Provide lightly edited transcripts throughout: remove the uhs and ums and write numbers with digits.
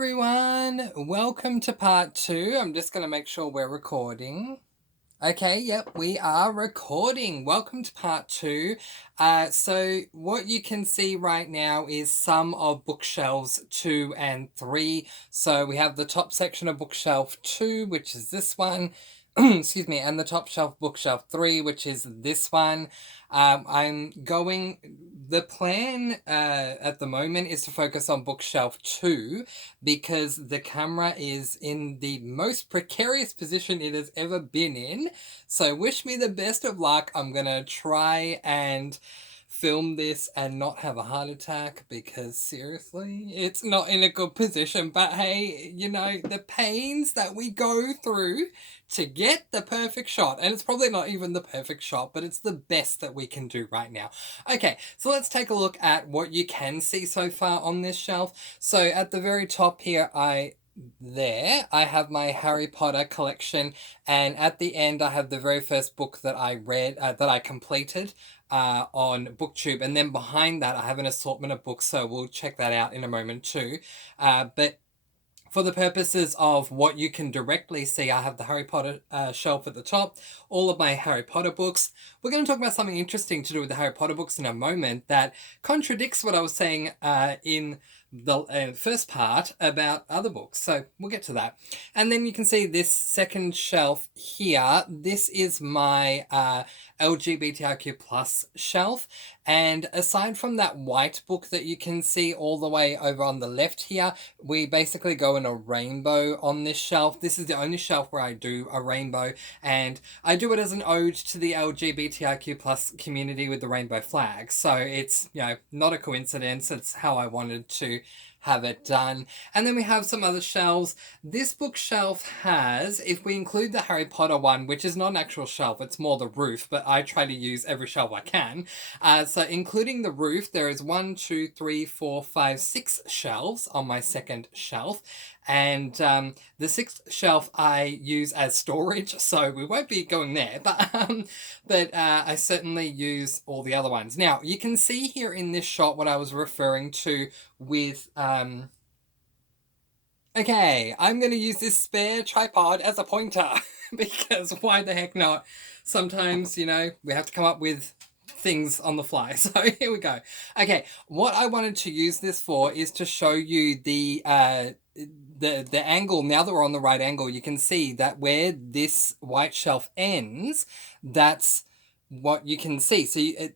everyone, welcome to part 2. I'm just going to make sure we're recording. Okay, yep, we are recording. Welcome to part 2. So what you can see right now is some of bookshelves 2 and 3. So we have the top section of bookshelf 2, which is this one. Excuse me, and the top shelf bookshelf 3, which is this one. The plan at the moment is to focus on bookshelf 2 because the camera is in the most precarious position it has ever been in. So wish me the best of luck. I'm gonna try and film this and not have a heart attack because seriously, it's not in a good position. But hey, the pains that we go through to get the perfect shot, and it's probably not even the perfect shot, but it's the best that we can do right now. Okay, so let's take a look at what you can see so far on this shelf. So at the very top here, I have my Harry Potter collection, and at the end I have the very first book that I read, that I completed on BookTube, and then behind that I have an assortment of books, so we'll check that out in a moment too. But for the purposes of what you can directly see, I have the Harry Potter shelf at the top, all of my Harry Potter books. We're going to talk about something interesting to do with the Harry Potter books in a moment that contradicts what I was saying in the first part about other books. So we'll get to that. And then you can see this second shelf here. This is my LGBTIQ plus shelf. And aside from that white book that you can see all the way over on the left here, we basically go in a rainbow on this shelf. This is the only shelf where I do a rainbow, and I do it as an ode to the LGBTIQ plus community with the rainbow flag. So it's, not a coincidence. It's how I wanted to have it done. And then we have some other shelves. This bookshelf has, if we include the Harry Potter one, which is not an actual shelf, it's more the roof, but I try to use every shelf I can. So including the roof, there is 1, 2, 3, 4, 5, 6 shelves on my second shelf. And the sixth shelf I use as storage, so we won't be going there, but I certainly use all the other ones. Now, you can see here in this shot what I was referring to with... Okay, I'm going to use this spare tripod as a pointer, because why the heck not? Sometimes, we have to come up with things on the fly. So here we go. Okay, what I wanted to use this for is to show you the angle. Now that we're on the right angle, you can see that where this white shelf ends, that's what you can see.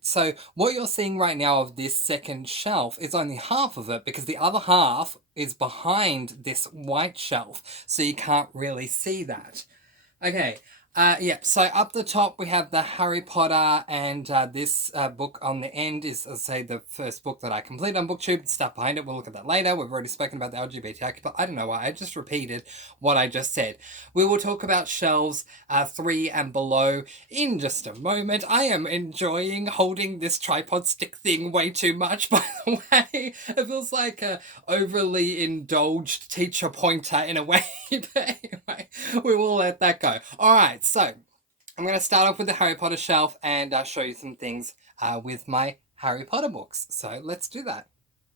So what you're seeing right now of this second shelf is only half of it, because the other half is behind this white shelf, so you can't really see that. Okay. So up the top we have the Harry Potter, and this book on the end is, as I say, the first book that I completed on BookTube. Stuff behind it, we'll look at that later. We've already spoken about the LGBTIQ, but I don't know why, I just repeated what I just said. We will talk about shelves 3 and below in just a moment. I am enjoying holding this tripod stick thing way too much, by the way. It feels like a overly indulged teacher pointer in a way, but anyway, we will let that go. Alright, so I'm going to start off with the Harry Potter shelf and show you some things with my Harry Potter books. So let's do that.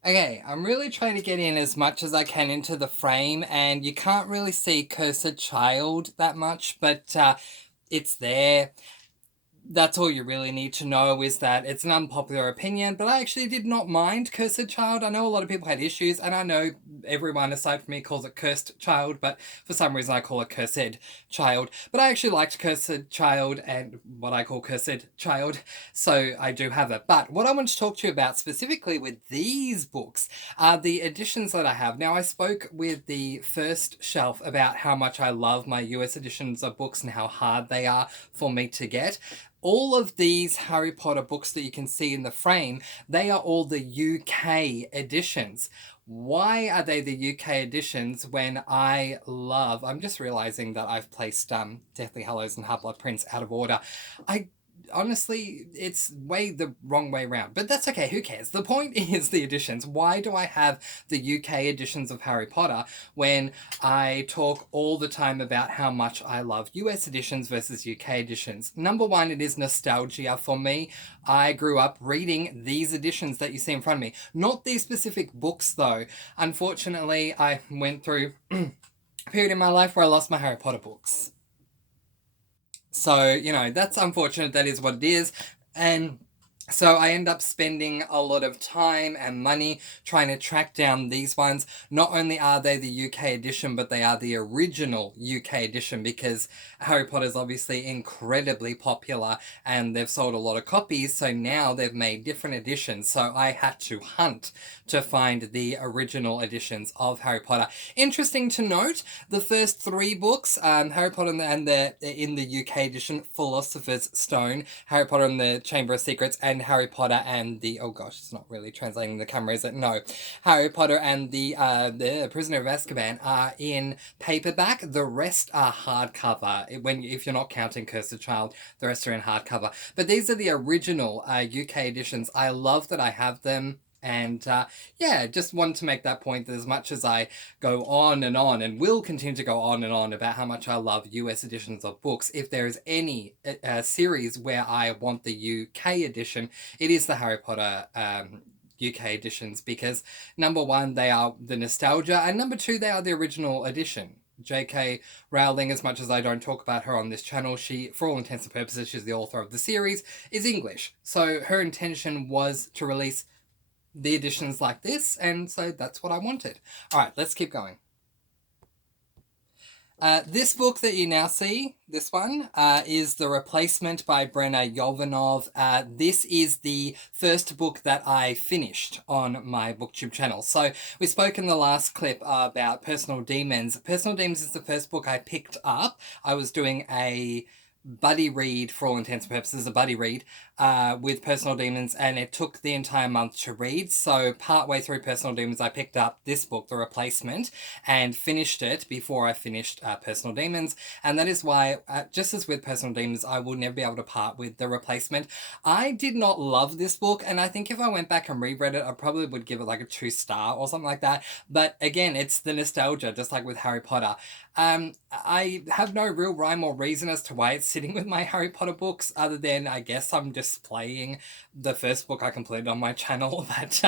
Okay, I'm really trying to get in as much as I can into the frame, and you can't really see Cursed Child that much, but it's there. That's all you really need to know, is that it's an unpopular opinion, but I actually did not mind Cursed Child. I know a lot of people had issues, and I know everyone aside from me calls it Cursed Child, but for some reason I call it Cursed Child. But I actually liked Cursed Child and what I call Cursed Child, so I do have it. But what I want to talk to you about specifically with these books are the editions that I have. Now, I spoke with the first shelf about how much I love my US editions of books and how hard they are for me to get. All of these Harry Potter books that you can see in the frame, they are all the UK editions. Why are they the UK editions when I'm just realising that I've placed Deathly Hallows and Half-Blood Prince out of order. honestly, it's way the wrong way around. But that's okay, who cares? The point is the editions. Why do I have the UK editions of Harry Potter when I talk all the time about how much I love US editions versus UK editions? Number one, it is nostalgia for me. I grew up reading these editions that you see in front of me. Not these specific books, though. Unfortunately, I went through a period in my life where I lost my Harry Potter books. So, that's unfortunate. That is what it is. And so I end up spending a lot of time and money trying to track down these ones. Not only are they the UK edition, but they are the original UK edition because Harry Potter is obviously incredibly popular and they've sold a lot of copies. So now they've made different editions. So I had to hunt to find the original editions of Harry Potter. Interesting to note, the first three books, Harry Potter and the in the UK edition, Philosopher's Stone, Harry Potter and the Chamber of Secrets, and Harry Potter and the, oh gosh, it's not really translating the camera, is it? No. Harry Potter and the Prisoner of Azkaban are in paperback. The rest are hardcover. If you're not counting Cursed Child, the rest are in hardcover. But these are the original UK editions. I love that I have them. And just wanted to make that point that as much as I go on and will continue to go on and on about how much I love US editions of books, if there is any series where I want the UK edition, it is the Harry Potter UK editions because number one, they are the nostalgia, and number two, they are the original edition. J.K. Rowling, as much as I don't talk about her on this channel, she, for all intents and purposes, she's the author of the series, is English. So her intention was to release the editions like this, and so that's what I wanted. All right, let's keep going. This book that you now see, this one, is The Replacement by Brenna Yovanov. This is the first book that I finished on my booktube channel. So we spoke in the last clip about Personal Demons. Personal Demons is the first book I picked up. I was doing a buddy read, for all intents and purposes, a buddy read with Personal Demons, and it took the entire month to read. So partway through Personal Demons, I picked up this book, The Replacement, and finished it before I finished Personal Demons. And that is why, just as with Personal Demons, I will never be able to part with The Replacement. I did not love this book, and I think if I went back and reread it, I probably would give it like a 2-star or something like that. But again, it's the nostalgia, just like with Harry Potter. I have no real rhyme or reason as to why it's sitting with my Harry Potter books, other than I guess I'm displaying the first book I completed on my channel. But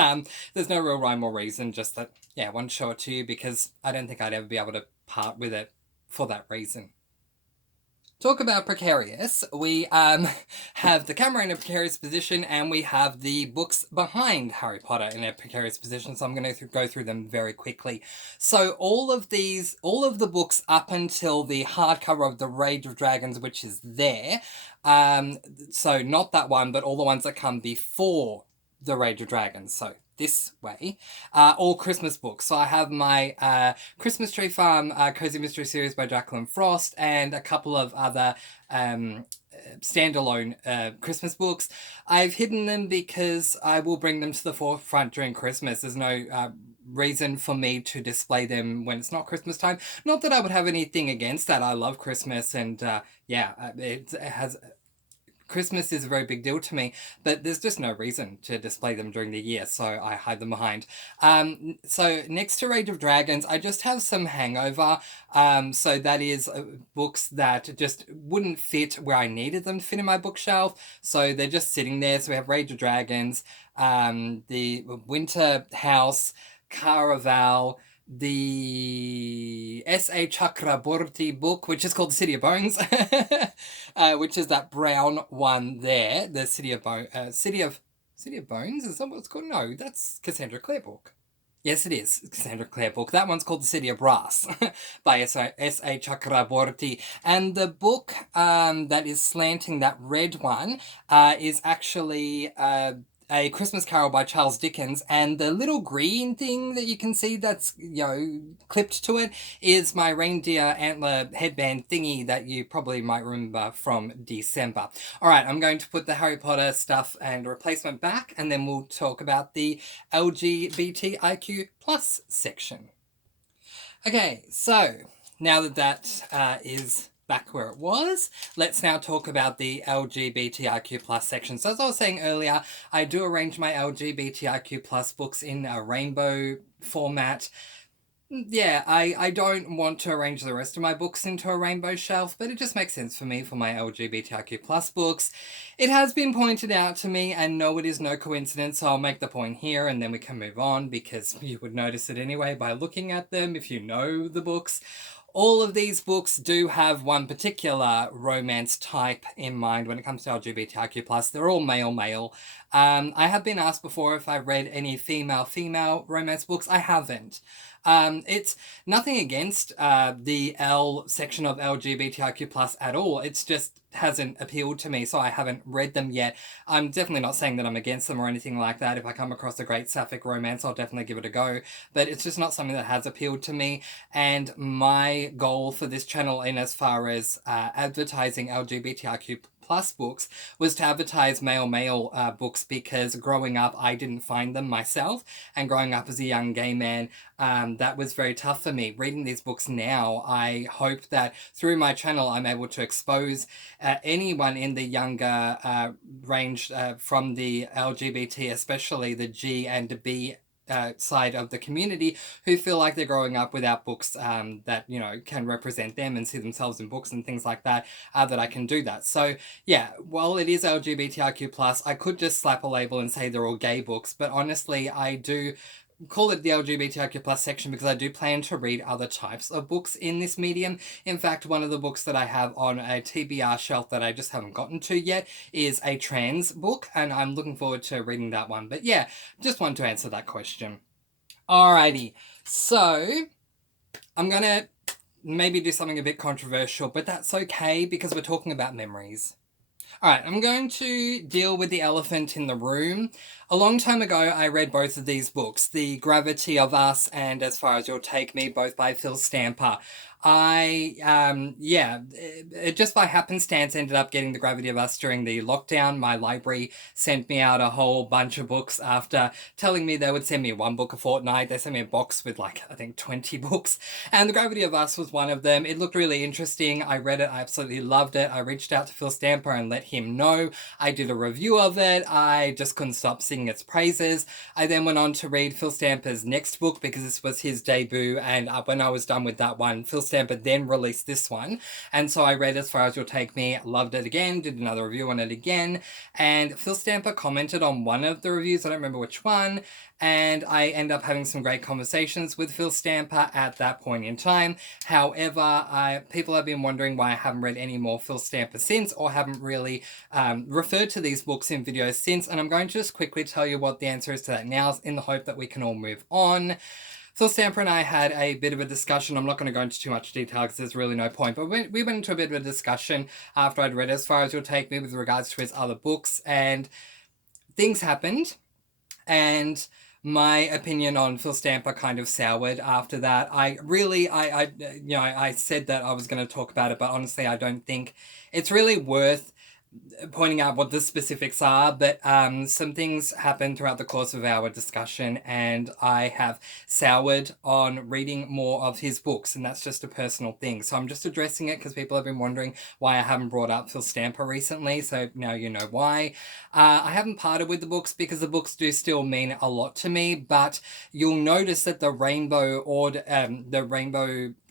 there's no real rhyme or reason, just that, I want to show it to you because I don't think I'd ever be able to part with it for that reason. Talk about precarious. We have the camera in a precarious position, and we have the books behind Harry Potter in a precarious position, so I'm going to go through them very quickly. So all of the books up until the hardcover of The Rage of Dragons, which is there, so not that one, but all the ones that come before The Rage of Dragons, so this way, all Christmas books. So I have my Christmas Tree Farm Cozy Mystery Series by Jacqueline Frost and a couple of other standalone Christmas books. I've hidden them because I will bring them to the forefront during Christmas. There's no reason for me to display them when it's not Christmas time. Not that I would have anything against that. I love Christmas, and it has... Christmas is a very big deal to me, but there's just no reason to display them during the year, so I hide them behind. So next to Rage of Dragons, I just have some hangover. So that is books that just wouldn't fit where I needed them to fit in my bookshelf, so they're just sitting there. So we have Rage of Dragons, the Winter House, Caraval, the S.A. Chakraborty book, which is called The City of Bones, which is that brown one there. The City of Bones, City of Bones, is that what it's called? No, that's Cassandra Clare book. Yes, it is Cassandra Clare book. That one's called The City of Brass by S.A. Chakraborty. And the book that is slanting, that red one, is actually A Christmas Carol by Charles Dickens, and the little green thing that you can see that's, clipped to it is my reindeer antler headband thingy that you probably might remember from December. All right, I'm going to put the Harry Potter stuff and replacement back, and then we'll talk about the LGBTIQ+ section. Okay, so now that is back where it was. Let's now talk about the LGBTIQ plus section. So as I was saying earlier, I do arrange my LGBTIQ plus books in a rainbow format. Yeah, I don't want to arrange the rest of my books into a rainbow shelf, but it just makes sense for me for my LGBTIQ plus books. It has been pointed out to me, and no, it is no coincidence, so I'll make the point here and then we can move on because you would notice it anyway by looking at them if you know the books. All of these books do have one particular romance type in mind when it comes to LGBTIQ+. They're all male-male. I have been asked before if I've read any female-female romance books. I haven't. It's nothing against the L section of LGBTIQ+ at all. It's just hasn't appealed to me, so I haven't read them yet. I'm definitely not saying that I'm against them or anything like that. If I come across a great sapphic romance, I'll definitely give it a go. But it's just not something that has appealed to me. And my goal for this channel, in as far as advertising LGBTIQ plus books, was to advertise male books, because growing up I didn't find them myself, and growing up as a young gay man, that was very tough for me. Reading these books now, I hope that through my channel I'm able to expose anyone in the younger range from the LGBT, especially the G and B side of the community, who feel like they're growing up without books that, you know, can represent them and see themselves in books and things like that, that I can do that. So yeah, while it is LGBTIQ+, I could just slap a label and say they're all gay books, but honestly, I do call it the LGBTIQ+ section because I do plan to read other types of books in this medium. In fact, one of the books that I have on a TBR shelf that I just haven't gotten to yet is a trans book, and I'm looking forward to reading that one. But yeah, just wanted to answer that question. Alrighty, so I'm gonna maybe do something a bit controversial, but that's okay because we're talking about memories. Alright, I'm going to deal with the elephant in the room. A long time ago, I read both of these books, The Gravity of Us and As Far As You'll Take Me, both by Phil Stamper. It just by happenstance ended up getting The Gravity of Us during the lockdown. My library sent me out a whole bunch of books after telling me they would send me one book a fortnight. They sent me a box with like, I think 20 books, and The Gravity of Us was one of them. It looked really interesting. I read it. I absolutely loved it. I reached out to Phil Stamper and let him know. I did a review of it. I just couldn't stop singing its praises. I then went on to read Phil Stamper's next book because this was his debut, and when I was done with that one, Phil Stamper then released this one, and so I read As Far As You'll Take Me, loved it again, did another review on it again, and Phil Stamper commented on one of the reviews, I don't remember which one, and I end up having some great conversations with Phil Stamper at that point in time. However, people have been wondering why I haven't read any more Phil Stamper since, or haven't really referred to these books in videos since, and I'm going to just quickly tell you what the answer is to that now, in the hope that we can all move on. Phil Stamper and I had a bit of a discussion. I'm not going to go into too much detail because there's really no point, but we went into a bit of a discussion after I'd read As Far As You'll Take Me with regards to his other books, and things happened, and my opinion on Phil Stamper kind of soured after that. I said that I was going to talk about it, but honestly, I don't think it's really worth pointing out what the specifics are, but some things happened throughout the course of our discussion, and I have soured on reading more of his books, and that's just a personal thing. So I'm just addressing it because people have been wondering why I haven't brought up Phil Stamper recently, so now you know why. I haven't parted with the books because the books do still mean a lot to me, but you'll notice that the rainbow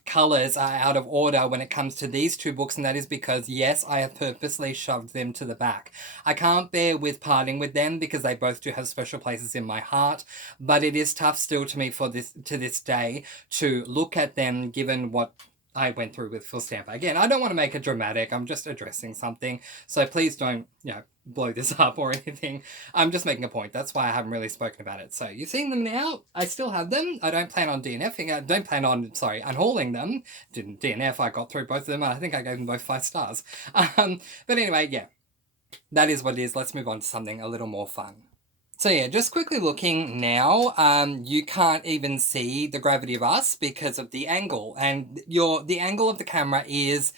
colors are out of order when it comes to these two books, and that is because, yes, I have purposely shoved them to the back. I can't bear with parting with them because they both do have special places in my heart, but it is tough still to me to this day to look at them, given what I went through with Phil Stamper. Again, I don't want to make it dramatic. I'm just addressing something, so please don't, blow this up or anything. I'm just making a point. That's why I haven't really spoken about it. So you've seen them now. I still have them. I don't plan on DNFing. I don't plan on, unhauling them. Didn't DNF. I got through both of them. I think I gave them both 5 stars. But anyway, yeah, that is what it is. Let's move on to something a little more fun. So yeah, just quickly looking now, you can't even see The Gravity of Us because of the angle, and the angle of the camera is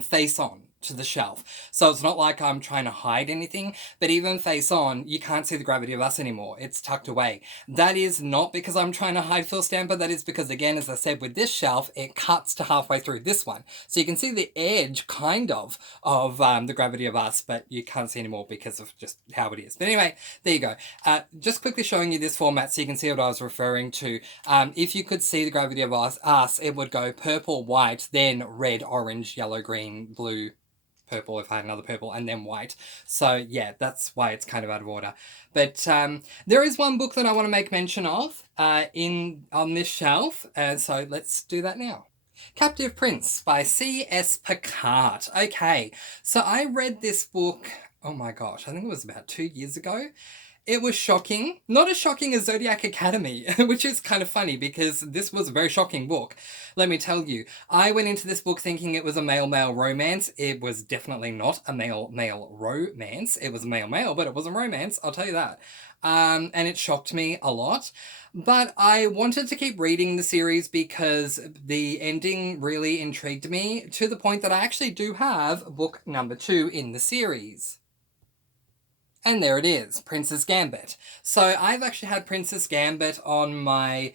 face on. to the shelf. So it's not like I'm trying to hide anything, but even face on, you can't see the Gravity of Us anymore. It's tucked away. That is not because I'm trying to hide Phil Stamper. That is because, again, as I said, with this shelf, it cuts to halfway through this one. So you can see the edge, kind of the Gravity of Us, but you can't see anymore because of just how it is. But anyway, there you go. Just quickly showing you this format so you can see what I was referring to. If you could see the Gravity of Us, it would go purple, white, then red, orange, yellow, green, blue, purple if I had another purple, and then white. So yeah, that's why it's kind of out of order. But there is one book that I want to make mention of on this shelf, and so let's do that now. Captive Prince by C.S. Picard. Okay, so I read this book, oh my gosh, I think it was about 2 years ago. It was shocking. Not as shocking as Zodiac Academy, which is kind of funny because this was a very shocking book. Let me tell you, I went into this book thinking it was a male-male romance. It was definitely not a male-male romance. It was male-male, but it wasn't romance, I'll tell you that. And it shocked me a lot. But I wanted to keep reading the series because the ending really intrigued me to the point that I actually do have book number 2 in the series. And there it is, Princess Gambit. So I've actually had Princess Gambit on my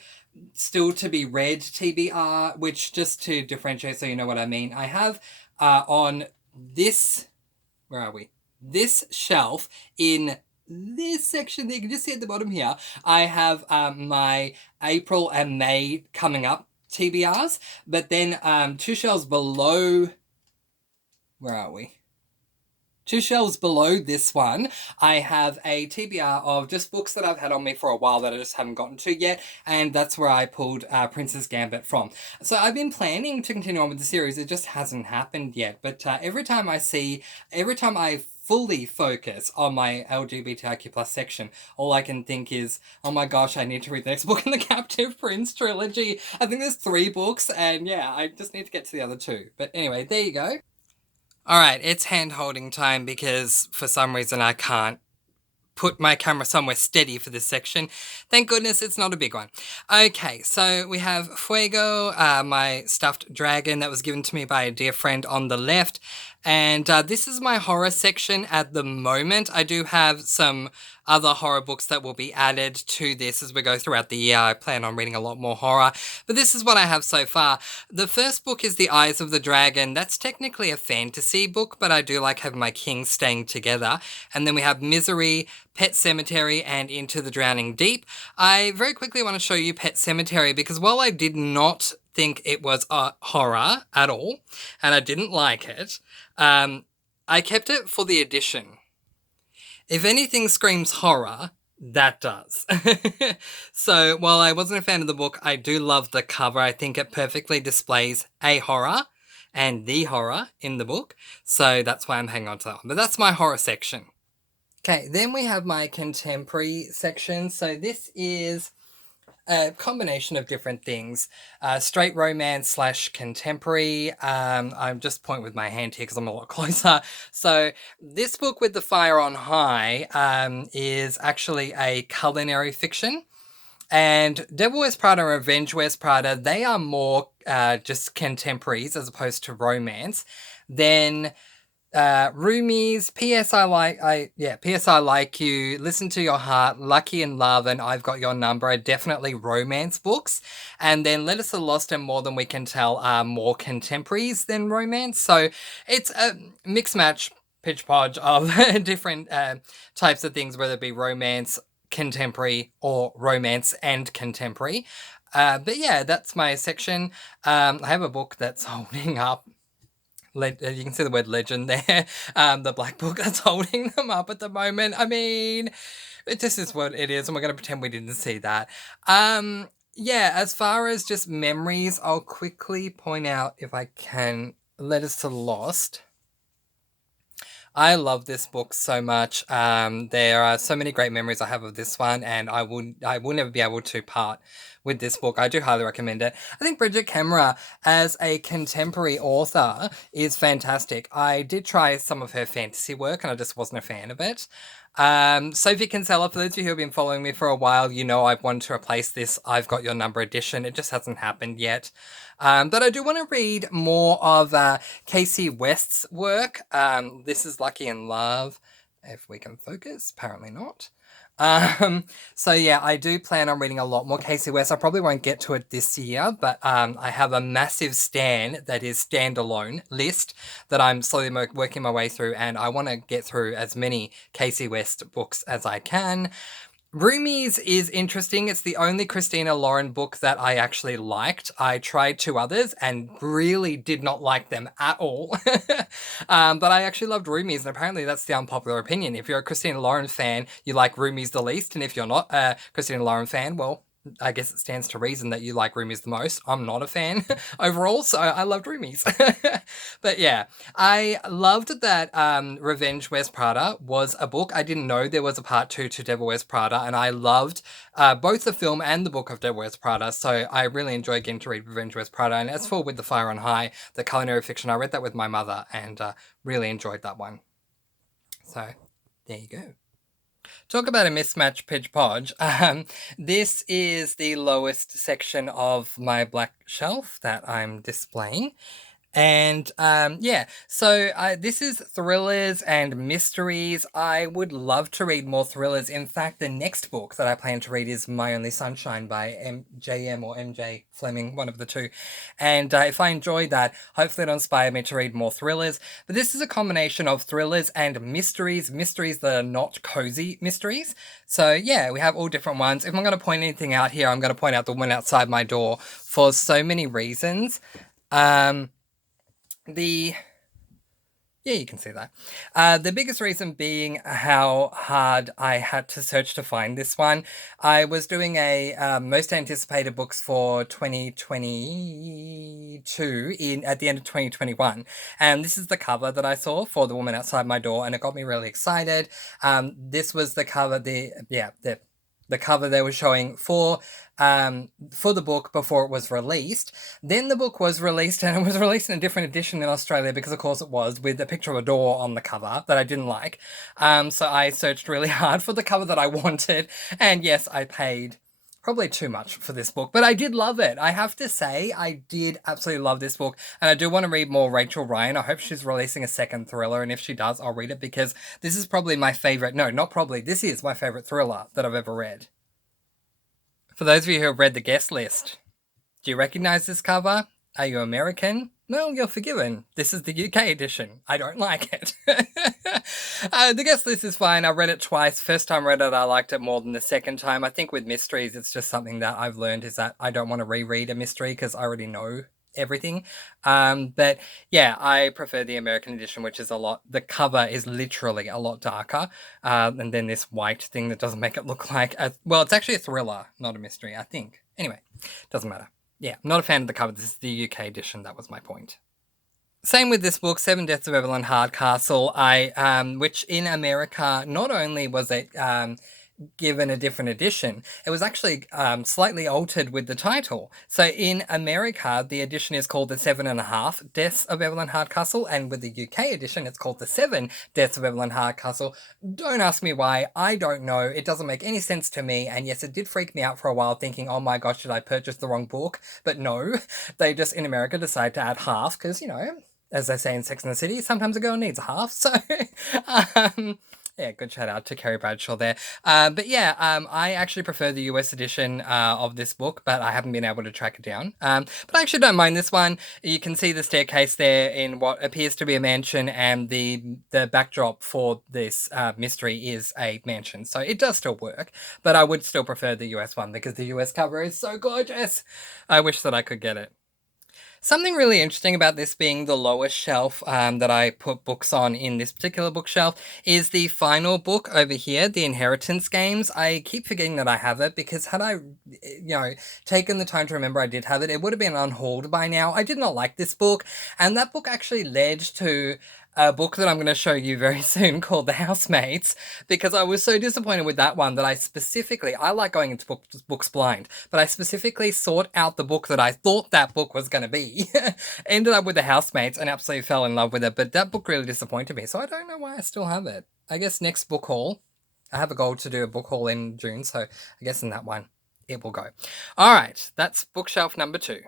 still to be read TBR, which, just to differentiate so you know what I mean, I have on this, where are we? This shelf in this section that you can just see at the bottom here, I have my April and May coming up TBRs, but then 2 shelves below, where are we? 2 shelves below this one, I have a TBR of just books that I've had on me for a while that I just haven't gotten to yet, and that's where I pulled Princess Gambit from. So I've been planning to continue on with the series, it just hasn't happened yet, but every time I fully focus on my LGBTIQ plus section, all I can think is, oh my gosh, I need to read the next book in the Captive Prince trilogy. I think there's 3 books, and yeah, I just need to get to the other 2. But anyway, there you go. Alright, it's hand-holding time because for some reason I can't put my camera somewhere steady for this section. Thank goodness it's not a big one. Okay, so we have Fuego, my stuffed dragon that was given to me by a dear friend on the left. And this is my horror section at the moment. I do have some other horror books that will be added to this as we go throughout the year. I plan on reading a lot more horror, but this is what I have so far. The first book is The Eyes of the Dragon. That's technically a fantasy book, but I do like having my kings staying together. And then we have Misery, Pet Cemetery, and Into the Drowning Deep. I very quickly want to show you Pet Cemetery because while I did not think it was a horror at all, and I didn't like it, I kept it for the edition. If anything screams horror, that does. So while I wasn't a fan of the book, I do love the cover. I think it perfectly displays a horror and the horror in the book. So that's why I'm hanging on to that one. But that's my horror section. Okay, then we have my contemporary section. So this is a combination of different things. Straight romance / contemporary. I'm just pointing with my hand here because I'm a lot closer. So this book with the Fire on High is actually a culinary fiction. And Devil Wears Prada and Revenge Wears Prada, they are more just contemporaries as opposed to romance. Then Roomies, P.S. I Like You, Listen to Your Heart, Lucky in Love, and I've Got Your Number are definitely romance books. And then Letters to the Lost and More Than We Can Tell are more contemporaries than romance. So it's a mix match, pitch podge of different types of things, whether it be romance, contemporary, or romance and contemporary. But yeah, that's my section. I have a book that's holding up. You can see the word legend there. The black book that's holding them up at the moment. I mean, this is what it is, and we're going to pretend we didn't see that. Yeah, as far as just memories, I'll quickly point out, if I can, Letters to the Lost. I love this book so much. There are so many great memories I have of this one, and I will never be able to part with this book. I do highly recommend it. I think Bridget Kemmerer, as a contemporary author, is fantastic. I did try some of her fantasy work, and I just wasn't a fan of it. Sophie Kinsella, for those of you who have been following me for a while, you know I've wanted to replace this I've Got Your Number edition. It just hasn't happened yet. But I do want to read more of Casey West's work. This is Lucky in Love. If we can focus, apparently not. So yeah, I do plan on reading a lot more Casey West. I probably won't get to it this year, but I have a massive that is standalone list that I'm slowly working my way through, and I want to get through as many Casey West books as I can. Roomies is interesting. It's the only Christina Lauren book that I actually liked. I tried two others and really did not like them at all. But I actually loved Roomies, and apparently that's the unpopular opinion. If you're a Christina Lauren fan, you like Roomies the least, and if you're not a Christina Lauren fan, well, I guess it stands to reason that you like Roomies the most. I'm not a fan overall, so I loved Roomies. But yeah, I loved that Revenge Wears Prada was a book. I didn't know there was a part 2 to Devil Wears Prada, and I loved both the film and the book of Devil Wears Prada, so I really enjoyed getting to read Revenge Wears Prada. And as for With the Fire on High, the culinary fiction, I read that with my mother and really enjoyed that one. So there you go. Talk about a mismatch pitch podge. This is the lowest section of my black shelf that I'm displaying. And yeah, so this is thrillers and mysteries. I would love to read more thrillers. In fact, the next book that I plan to read is My Only Sunshine by JM or MJ Fleming, one of the two. And if I enjoy that, hopefully it'll inspire me to read more thrillers. But this is a combination of thrillers and mysteries that are not cozy mysteries. So yeah, we have all different ones. If I'm going to point anything out here, I'm going to point out The Woman Outside My Door for so many reasons. Yeah, you can see that. The biggest reason being how hard I had to search to find this one. I was doing a most anticipated books for 2022 at the end of 2021, and this is the cover that I saw for The Woman Outside My Door, and it got me really excited. This was the cover, the cover they were showing for the book before it was released. Then the book was released, and it was released in a different edition in Australia because, of course, it was with a picture of a door on the cover that I didn't like. So I searched really hard for the cover that I wanted, and yes, I paid probably too much for this book, but I did love it. I have to say, I did absolutely love this book, and I do want to read more Rachel Ryan. I hope she's releasing a second thriller, and if she does, I'll read it because this is probably my favorite. No, not probably. This is my favorite thriller that I've ever read. For those of you who have read the guest list, do you recognize this cover? Are you American? Well, you're forgiven. This is the UK edition. I don't like it. The guest list is fine. I read it twice. First time I read it, I liked it more than the second time. I think with mysteries, it's just something that I've learned is that I don't want to reread a mystery because I already know everything. But yeah, I prefer the American edition, which is the cover is literally a lot darker. And then this white thing that doesn't make it look like, it's actually a thriller, not a mystery, I think. Anyway, doesn't matter. Yeah, I'm not a fan of the cover. This is the UK edition. That was my point. Same with this book, Seven Deaths of Evelyn Hardcastle. Which in America, not only was it given a different edition, it was actually slightly altered with the title. So in America, the edition is called The 7.5 Deaths of Evelyn Hardcastle, and with the UK edition, it's called The 7 Deaths of Evelyn Hardcastle. Don't ask me why, I don't know. It doesn't make any sense to me, and yes, it did freak me out for a while, thinking, oh my gosh, did I purchase the wrong book? But no, they just, in America, decide to add half, because, as they say in Sex and the City, sometimes a girl needs a half, so... yeah, good shout out to Carrie Bradshaw there. But yeah, I actually prefer the US edition of this book, but I haven't been able to track it down. But I actually don't mind this one. You can see the staircase there in what appears to be a mansion, and the backdrop for this mystery is a mansion. So it does still work, but I would still prefer the US one because the US cover is so gorgeous. I wish that I could get it. Something really interesting about this being the lowest shelf that I put books on in this particular bookshelf is the final book over here, The Inheritance Games. I keep forgetting that I have it because had I, taken the time to remember I did have it, it would have been unhauled by now. I did not like this book, and that book actually led to a book that I'm going to show you very soon called The Housemates, because I was so disappointed with that one that I like going into books blind, but I specifically sought out the book that I thought that book was going to be. Ended up with The Housemates and absolutely fell in love with it, but that book really disappointed me, so I don't know why I still have it. I guess next book haul, I have a goal to do a book haul in June, so I guess in that one it will go. All right, that's bookshelf number 2.